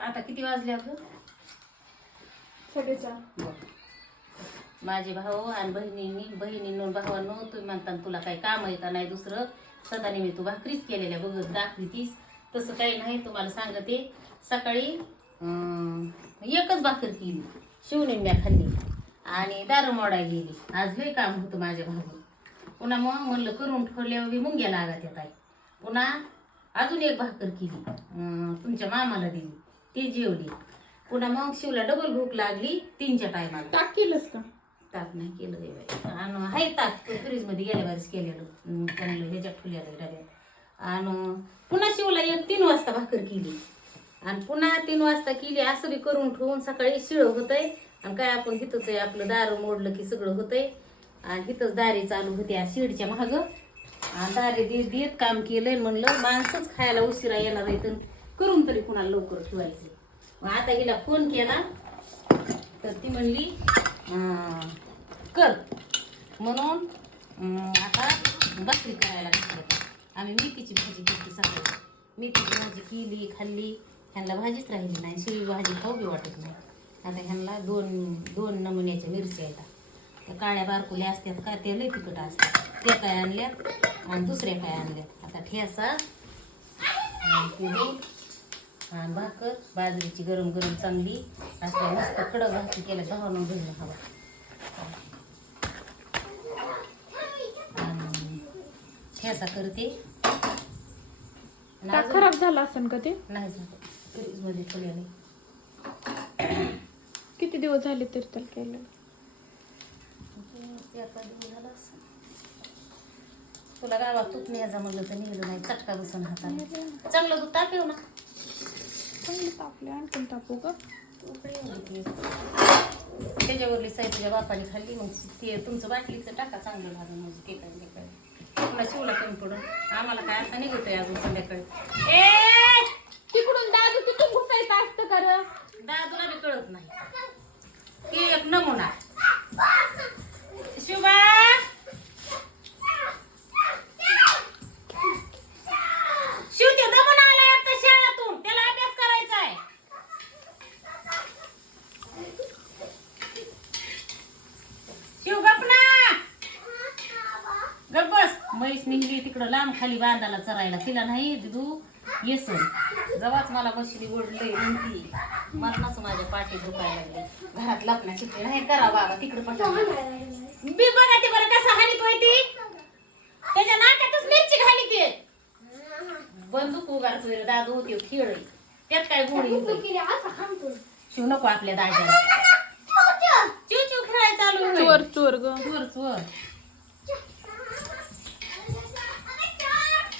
आता किती वाजले अगं? 4:30. माझे भाऊ आणि बहिणींनो भावांनो, तुम्ही म्हणता तुला काही काम आहे का नाही दुसरं, सदाने मी तू भाकरीच केलेल्या बघत दाखवितीस. तसं काही नाही, तुम्हाला सांगते. सकाळी एकच भाकर केली, शिवणे म्या खाल्ली आणि दारू मोडायला गेली. आज लय काम होतं माझ्या भाऊ. पुन्हा मग म्हणलं करून ठेवल्यावर मुंग्या लागत येत आहे. पुन्हा अजून एक भाकर केली, तुमच्या मामाला दिली, ती जेवली. पुन्हा मग शिवला डबल भूक लागली 3च्या टायमाला. ताक केलंस का? ताक नाही केलं रे बाई. आणि हाय ताक फ्रीजमध्ये गेल्या बारीच केलेलं, चांगलं ह्याच्यात ठेवलेलं डब्यात. आणि पुन्हा शिवला 3 वाजता भाकर केली आणि पुन्हा 3 वाजता केली. असं बी करून ठेवून सकाळी शिळ होतंय. आणि काय आपण हिथंच आहे, आपलं दार मोडलं की सगळं होतंय. आणि हिथंच दारी चालू होत्या शिडच्या महाग. आणि दारी देत काम केलंय. म्हणलं माणसंच खायला उशिरा येणार आहे, तर करून तरी कुणाला लवकर ठेवायचं. मग आता हिला फोन केला तर ती म्हणली कर, म्हणून आता भाकरी करायला घेतली. आम्ही मेथीची भाजी केली सकाळी. मेथीची भाजी केली, खाल्ली. ह्यांना भाजीच राहिली नाही, शिळी भाजी खाऊ बी वाटत नाही. आता ह्यांना दोन नमुन्याच्या मिरच्या येतात. त्या काळ्या बारकुल्या असतात का, त्या लय तिखट असतात, त्या काय आणल्यात आणि दुसऱ्या काय आणल्यात. आता ठेसा आणि भाकर बाजरीची गरम गरम चांगली असल्या मस्त कडक भाकरी केल्या, गव्हानं भरलं हवा. ठेसा करते. ताक खराब झाला असेल का ते? नाही झालं, फ्रीजमध्ये ठेवलेलं. किती दिवस झाले तरी त्याला केलं? एका दिवस झाला असं. तुला गावात तूप न्यायचा म्हणलं तर नेलं नाही, चटका बसून हाताला. चांगलं दूध तापेव ना. चांगलं तापले, आणखीन तापू का? त्याच्यावरली साई तुझ्या बापाने खाल्ली, मग ते तुमचं बाटलीचं टाका चांगलं लागलं. म्हणजे ते काय पुन्हा शिवला कमी पडून. आम्हाला काय आता निघतोय अजून संध्याकाळी. तिकडून दादू तिथून घुसायचं असतं का रं? दादूला बी कळत नाही. ते एक नमुना. शिवा शिव, ते नमुना आलाय आता शाळेतून, त्याला अभ्यास करायचा आहे. शिव गप ना, गप बस. म्हैस निघली तिकडं लांब खाली बांधाला चरायला. तिला नाही दिदू येसन. जवाच मला बसली ओढलंय म्हणती, मरणाच माझ्या पाठी दुखायला लागले. घरात लपण्या शिकले नाही करा बाबा, तिकडे पटकन बी बघा ते बरं कसं हानीतोय ती. त्याच्या नाकातच मिरची घाली ते. बंदूक उगारतोय रे दादू, होते खेळ त्यात काय गोळी. शिव नको आपल्या दाद्याला. चिव चिव खेळायला चालू. चोर चोर ग, चोर चोर.